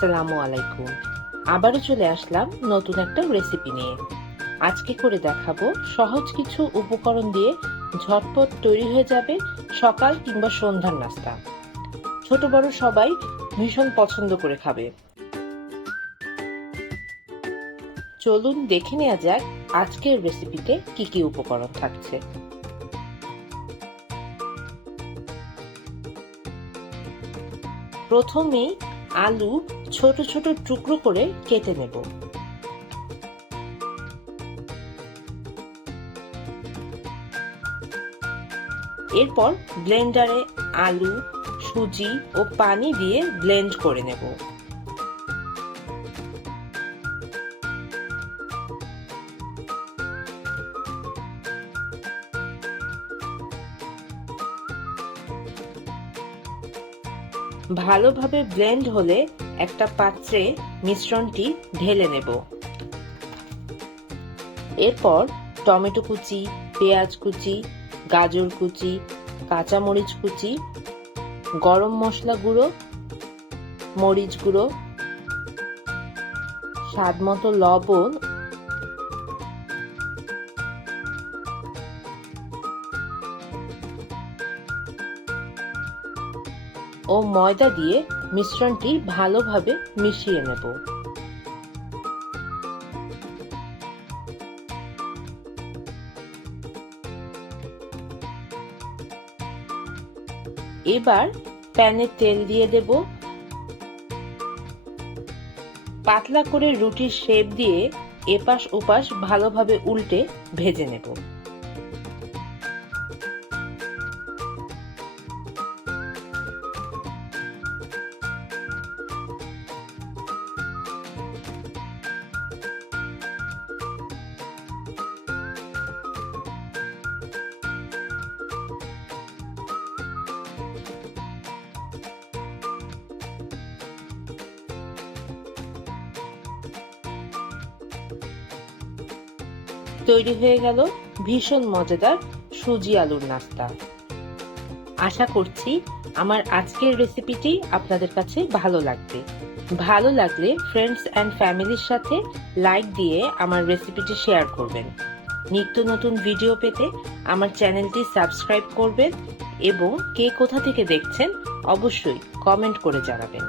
আসসালামু আলাইকুম। আবারও চলে আসলাম নতুন একটা রেসিপি নিয়ে। আজকে করে দেখাবো সহজ কিছু উপকরণ দিয়ে ঝটপট তৈরি হয়ে যাবে সকাল কিংবা সন্ধ্যার নাস্তা। ছোট বড় সবাই ভীষণ পছন্দ করে খাবে। চলুন দেখে নেওয়া যাক আজকের রেসিপিতে কি কি উপকরণ থাকছে। প্রথমেই আলু ছোট ছোট টুকরো করে কেটে নেব। এরপর ব্লেন্ডারে আলু, সুজি ও পানি দিয়ে ব্লেন্ড করে নেব। ভালোভাবে ব্লেন্ড হলে একটা পাত্রে মিশ্রণটি ঢেলে নেব। এরপর টমেটো কুচি, পেঁয়াজ কুচি, গাজর কুচি, কাঁচামরিচ কুচি, গরম মশলা গুঁড়ো, মরিচ গুঁড়ো স্বাদ মতো লবণ ও ময়দা দিয়ে মিশ্রণটি ভালোভাবে মিশিয়ে নেব। এবার প্যানে তেল দিয়ে দেব। পাতলা করে রুটির শেপ দিয়ে এপাশ ওপাশ ভালোভাবে উল্টে ভেজে নেব। তৈরি হয়ে গেল ভীষণ মজাদার সুজি আলুর নাস্তা। আশা করছি আমার আজকের রেসিপিটি আপনাদের কাছে ভালো লাগবে। ভালো লাগলে ফ্রেন্ডস অ্যান্ড ফ্যামিলির সাথে লাইক দিয়ে আমার রেসিপিটি শেয়ার করবেন। নিত্য নতুন ভিডিও পেতে আমার চ্যানেলটি সাবস্ক্রাইব করবেন এবং কে কোথা থেকে দেখছেন অবশ্যই কমেন্ট করে জানাবেন।